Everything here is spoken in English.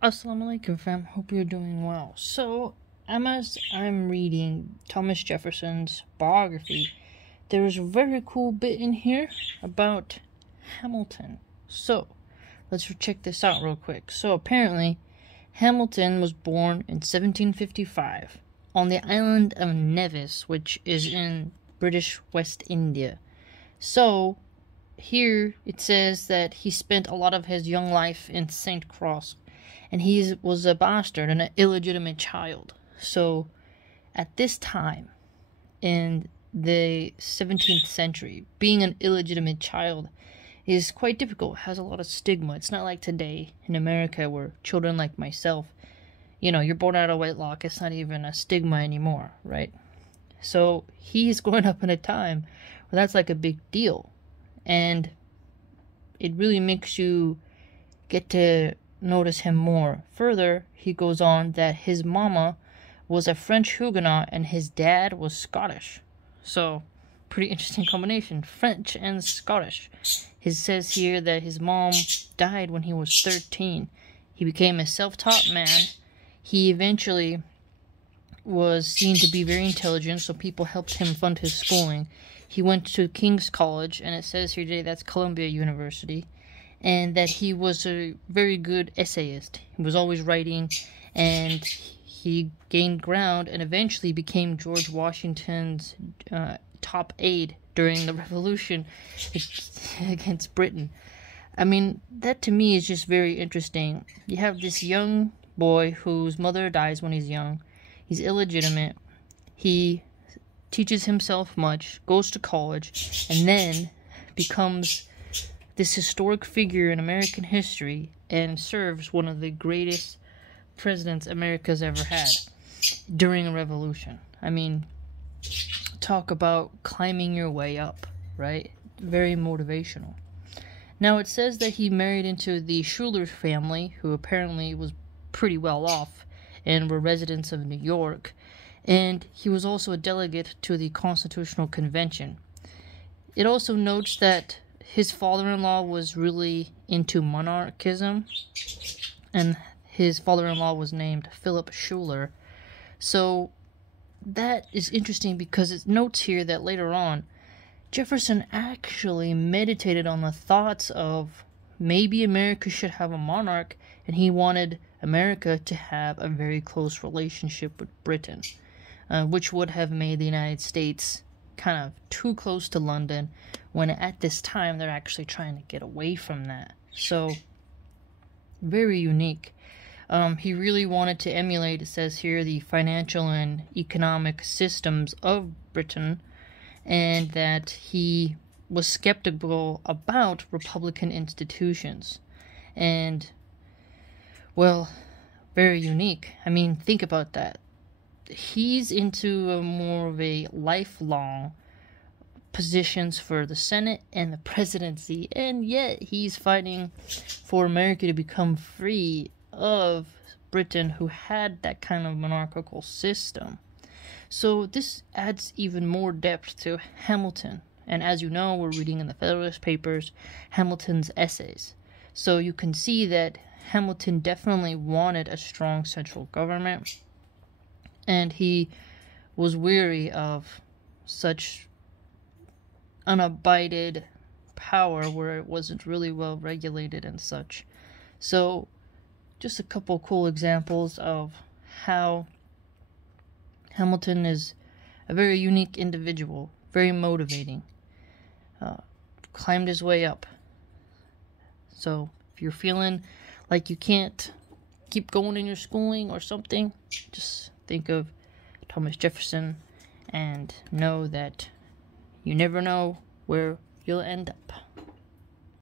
Assalamu alaikum, fam. Hope you're doing well. So, as I'm reading Thomas Jefferson's biography, there is a very cool bit in here about Hamilton. So, let's check this out real quick. So, apparently, Hamilton was born in 1755 on the island of Nevis, which is in British West India. So, here it says that he spent a lot of his young life in St. Cross, and he was a bastard and an illegitimate child. So, at this time, in the 17th century, being an illegitimate child is quite difficult, has a lot of stigma. It's not like today in America where children like myself, you're born out of wedlock, it's not even a stigma anymore, right? So, he's growing up in a time where that's like a big deal. And it really makes you get to notice him more. Further, he goes on that his mama was a French Huguenot and his dad was Scottish. So, pretty interesting combination, French and Scottish. It says here that his mom died when he was 13. He became a self-taught man. He eventually was seen to be very intelligent, so people helped him fund his schooling. He went to King's College, and it says here today that's Columbia University, and that he was a very good essayist. He was always writing, and he gained ground and eventually became George Washington's top aide during the Revolution against Britain. I mean, that to me is just very interesting. You have this young boy whose mother dies when he's young. He's illegitimate. He teaches himself much, goes to college, and then becomes this historic figure in American history and serves one of the greatest presidents America's ever had during a revolution. I mean, talk about climbing your way up, right? Very motivational. Now, it says that he married into the Schuyler family, who apparently was pretty well off and were residents of New York, and he was also a delegate to the Constitutional Convention. It also notes that his father-in-law was really into monarchism, and his father-in-law was named Philip Schuyler. So that is interesting because it notes here that later on, Jefferson actually meditated on the thoughts of maybe America should have a monarch, and he wanted America to have a very close relationship with Britain, which would have made the United States kind of too close to London, when at this time they're actually trying to get away from that. So, very unique. He really wanted to emulate, it says here, the financial and economic systems of Britain, and that he was skeptical about Republican institutions. And, well, very unique. I mean, think about that. He's into a more of a lifelong positions for the Senate and the presidency, and yet he's fighting for America to become free of Britain, who had that kind of monarchical system. So this adds even more depth to Hamilton. And as you know, we're reading in the Federalist Papers Hamilton's essays. So you can see that Hamilton definitely wanted a strong central government, and he was weary of such unabided power where it wasn't really well regulated and such. So, just a couple cool examples of how Hamilton is a very unique individual, very motivating, climbed his way up. So, if you're feeling like you can't keep going in your schooling or something, just think of Thomas Jefferson and know that you never know where you'll end up.